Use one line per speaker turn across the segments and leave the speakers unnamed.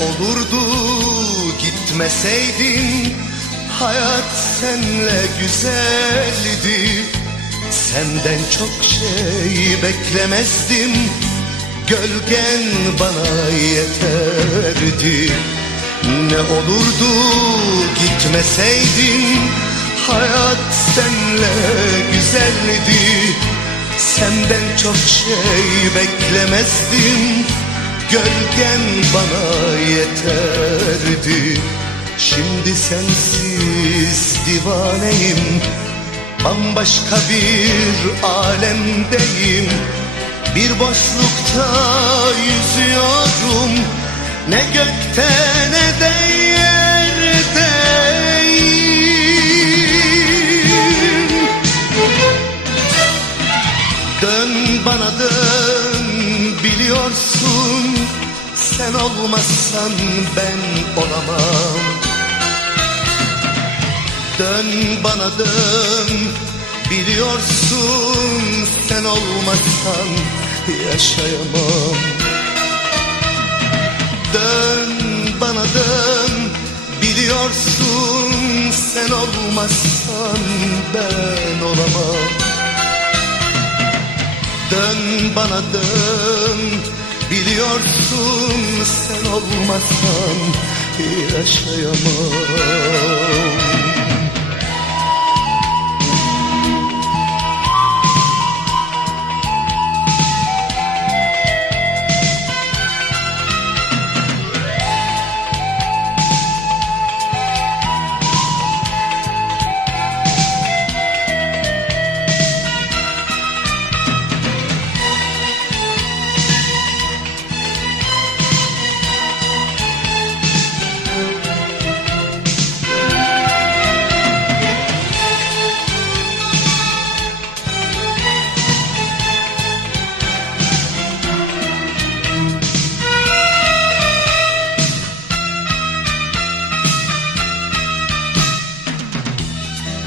olurdu gitmeseydin Hayat senle güzeldi. Senden çok şey beklemezdim Gölgen bana yeterdi. Ne olurdu gitmeseydin Hayat senle güzeldi. Senden çok şey beklemezdim Gölgen bana yeterdi. Şimdi sensiz divaneyim. Bambaşka bir alemdeyim. Bir boşlukta yüzüyorum. Ne gökte ne de yerdeyim Dön bana dön biliyorsun Sen olmazsan ben olamam. Dön bana dön biliyorsun Sen olmazsan yaşayamam. Dön bana dön biliyorsun Sen olmazsan ben olamam. Dön bana dön Biliyorsun sen olmasan yaşayamam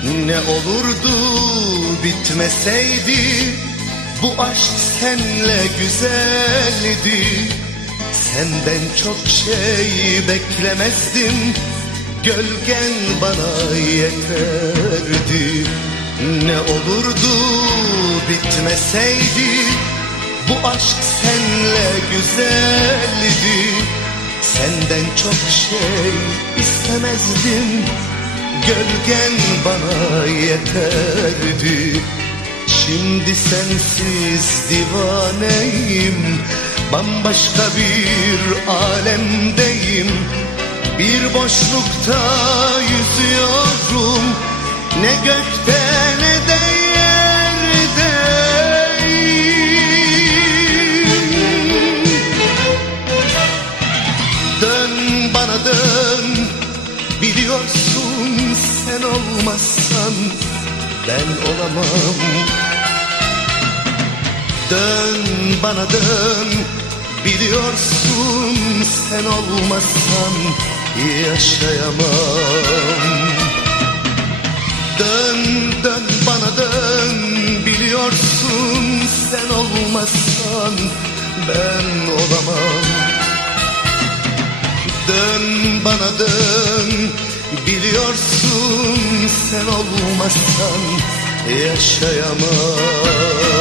Ne olurdu bitmeseydi Bu aşk senle güzeldi. Senden çok şey beklemezdim Gölgen bana yeterdi. Ne olurdu bitmeseydi Bu aşk senle güzeldi. Senden çok şey istemezdim Gölgen bana yeterdi. Şimdi sensiz divaneyim. Bambaşka bir alemdeyim. Bir boşlukta yüzüyorum. Ne gökte ne de yerdeyim Dön bana dön Biliyorsun sen olmazsan ben olamam. Dön bana dön Biliyorsun sen olmazsan yaşayamam. Dön dön bana dön Biliyorsun sen olmazsan ben olamam. Dön bana dön Biliyorsun sen olmazsan yaşayamam